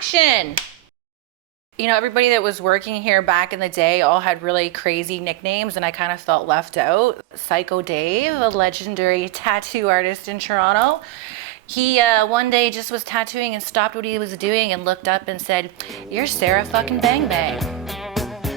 Action! You know, everybody that was working here back in the day all had really crazy nicknames, and I kind of felt left out. Psycho Dave, a legendary tattoo artist in Toronto. He one day just was tattooing and stopped what he was doing and looked up and said, "You're Sarah fucking Bang Bang."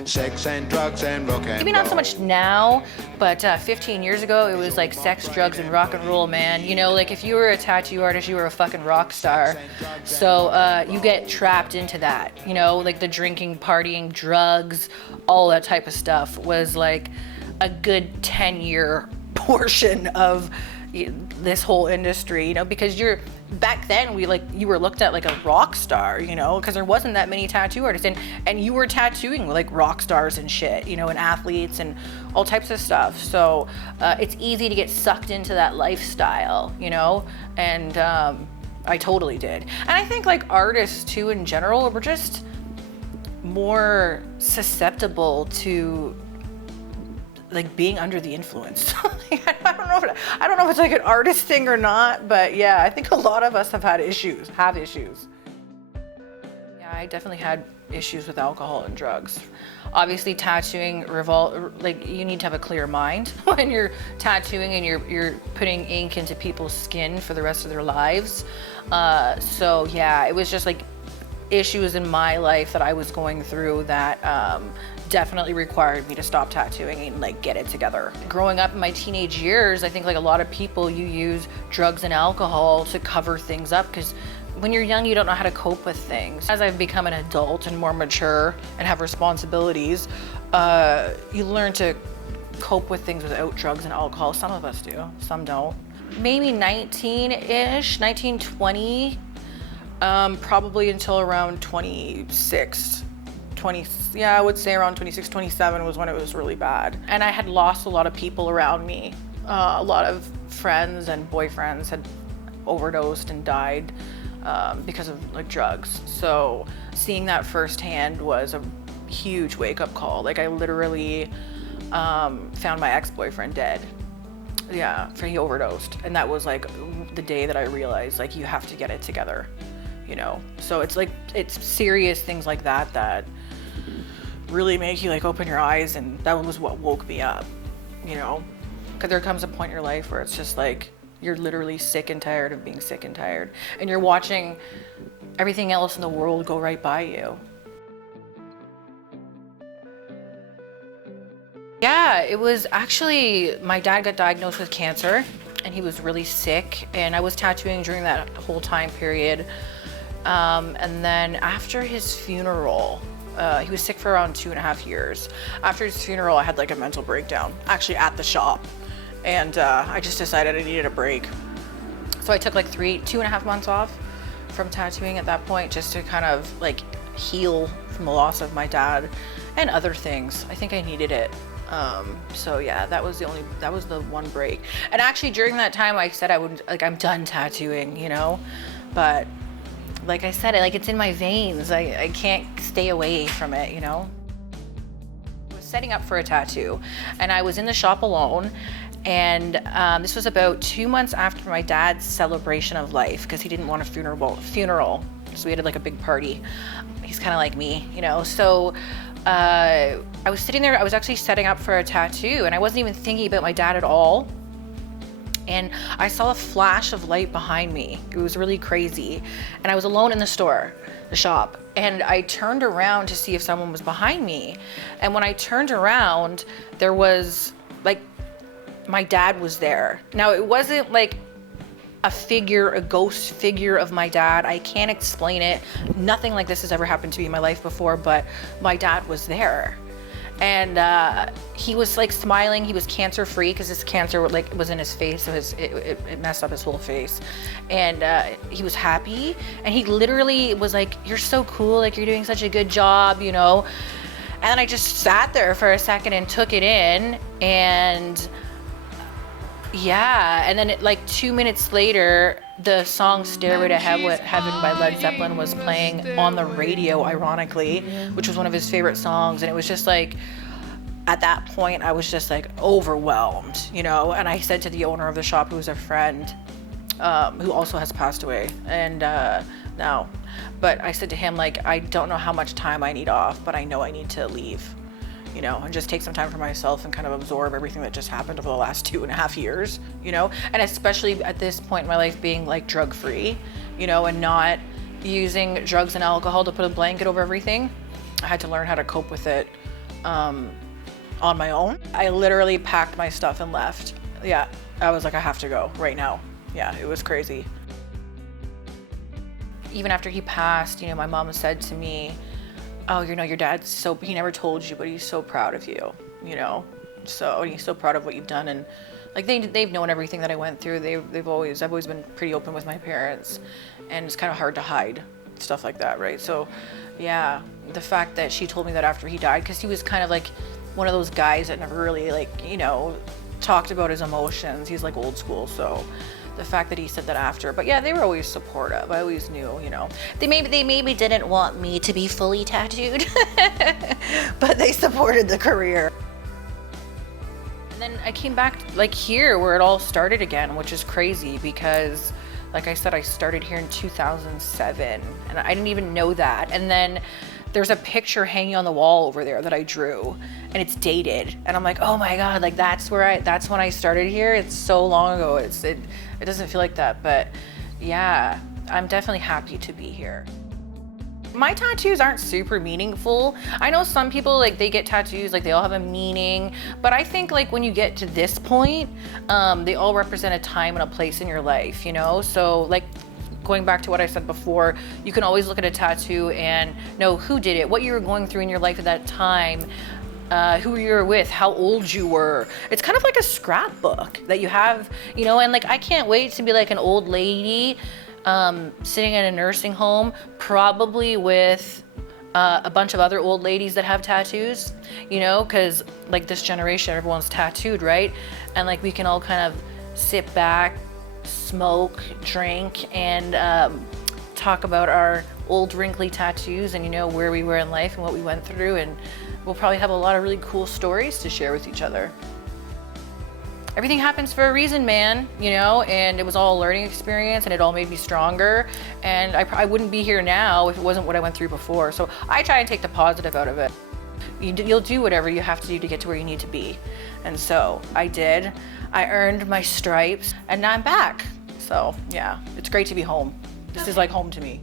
Sex and drugs and rock and roll. Maybe not so much now, but 15 years ago, it was like sex, drugs, and rock and roll, man. You know, like if you were a tattoo artist, you were a fucking rock star. So you get trapped into that, you know, like the drinking, partying, drugs, all that type of stuff was like a good 10-year portion of this whole industry, you know, because back then you were looked at like a rock star, you know, because there wasn't that many tattoo artists, and you were tattooing like rock stars and shit, you know, and athletes and all types of stuff. So it's easy to get sucked into that lifestyle, you know, and I totally did. And I think like artists too in general were just more susceptible to like being under the influence. I don't know if it's like an artist thing or not, but yeah, I think a lot of us have issues. Yeah, I definitely had issues with alcohol and drugs. Obviously tattooing like you need to have a clear mind when you're tattooing and you're putting ink into people's skin for the rest of their lives. So yeah, it was just like issues in my life that I was going through that definitely required me to stop tattooing and like get it together. Growing up in my teenage years, I think like a lot of people, you use drugs and alcohol to cover things up because when you're young, you don't know how to cope with things. As I've become an adult and more mature and have responsibilities, you learn to cope with things without drugs and alcohol. Some of us do, some don't. Maybe 19-ish, 19, 20, probably until around 26. I would say around 26, 27 was when it was really bad. And I had lost a lot of people around me. A lot of friends and boyfriends had overdosed and died because of like drugs. So seeing that firsthand was a huge wake-up call. Like I literally found my ex-boyfriend dead. Yeah, he overdosed. And that was like the day that I realized like you have to get it together, you know? So it's serious things like that really make you like open your eyes, and that was what woke me up, you know? Because there comes a point in your life where it's just like you're literally sick and tired of being sick and tired, and you're watching everything else in the world go right by you. Yeah, it was actually, my dad got diagnosed with cancer and he was really sick, and I was tattooing during that whole time period. And then after his funeral, he was sick for around 2.5 years. After his funeral, I had like a mental breakdown, actually at the shop. And I just decided I needed a break. So I took like 2.5 months off from tattooing at that point, just to kind of like heal from the loss of my dad and other things. I think I needed it. So yeah, that was the one break. And actually during that time, I said I'm done tattooing, you know, but like I said, it's in my veins. I can't stay away from it, you know? I was setting up for a tattoo, and I was in the shop alone, and this was about 2 months after my dad's celebration of life, because he didn't want a funeral, so we had like a big party. He's kind of like me, you know? So I was sitting there, I was actually setting up for a tattoo, and I wasn't even thinking about my dad at all. And I saw a flash of light behind me. It was really crazy. And I was alone in the shop. And I turned around to see if someone was behind me. And when I turned around, there was like, my dad was there. Now it wasn't like a ghost figure of my dad. I can't explain it. Nothing like this has ever happened to me in my life before, but my dad was there. And he was like smiling. He was cancer free because his cancer like was in his face, so it messed up his whole face. And he was happy, and he literally was like, "You're so cool, like you're doing such a good job," you know. And then I just sat there for a second and took it in, and yeah. And then like 2 minutes later, the song Stairway to Heaven by Led Zeppelin was playing on the radio, ironically, which was one of his favorite songs. And it was just like, at that point, I was just like overwhelmed, you know? And I said to the owner of the shop, who was a friend, who also has passed away, and No. But I said to him, like, I don't know how much time I need off, but I know I need to leave, you know, and just take some time for myself and kind of absorb everything that just happened over the last 2.5 years, you know, and especially at this point in my life being like drug free, you know, and not using drugs and alcohol to put a blanket over everything. I had to learn how to cope with it on my own. I literally packed my stuff and left. Yeah, I was like, I have to go right now. Yeah, it was crazy. Even after he passed, you know, my mom said to me, oh, you know, your dad's he never told you, but he's so proud of you, you know? So he's so proud of what you've done. And like, they've known everything that I went through. I've always been pretty open with my parents, and it's kind of hard to hide stuff like that, right? So yeah, the fact that she told me that after he died, because he was kind of like one of those guys that never really, like, you know, talked about his emotions. He's like old school, so the fact that he said that after. But yeah, they were always supportive. I always knew, you know. They maybe didn't want me to be fully tattooed, but they supported the career. And then I came back like here where it all started again, which is crazy because, like I said, I started here in 2007 and I didn't even know that. And then there's a picture hanging on the wall over there that I drew, and it's dated. And I'm like, oh my God, like that's when I started here. It's so long ago. It doesn't feel like that, but yeah, I'm definitely happy to be here. My tattoos aren't super meaningful. I know some people, like, they get tattoos, like they all have a meaning, but I think like when you get to this point, they all represent a time and a place in your life, you know? So like, going back to what I said before, you can always look at a tattoo and know who did it, what you were going through in your life at that time, who you were with, how old you were. It's kind of like a scrapbook that you have, you know, and like, I can't wait to be like an old lady sitting in a nursing home, probably with a bunch of other old ladies that have tattoos, you know, because like this generation, everyone's tattooed, right? And like, we can all kind of sit back, smoke, drink, and talk about our old wrinkly tattoos and, you know, where we were in life and what we went through, and we'll probably have a lot of really cool stories to share with each other. Everything happens for a reason, man, you know, and it was all a learning experience, and it all made me stronger, and I wouldn't be here now if it wasn't what I went through before. So I try and take the positive out of it. You'll do whatever you have to do to get to where you need to be. And so I did. I earned my stripes, and now I'm back. So yeah, it's great to be home. This is like home to me.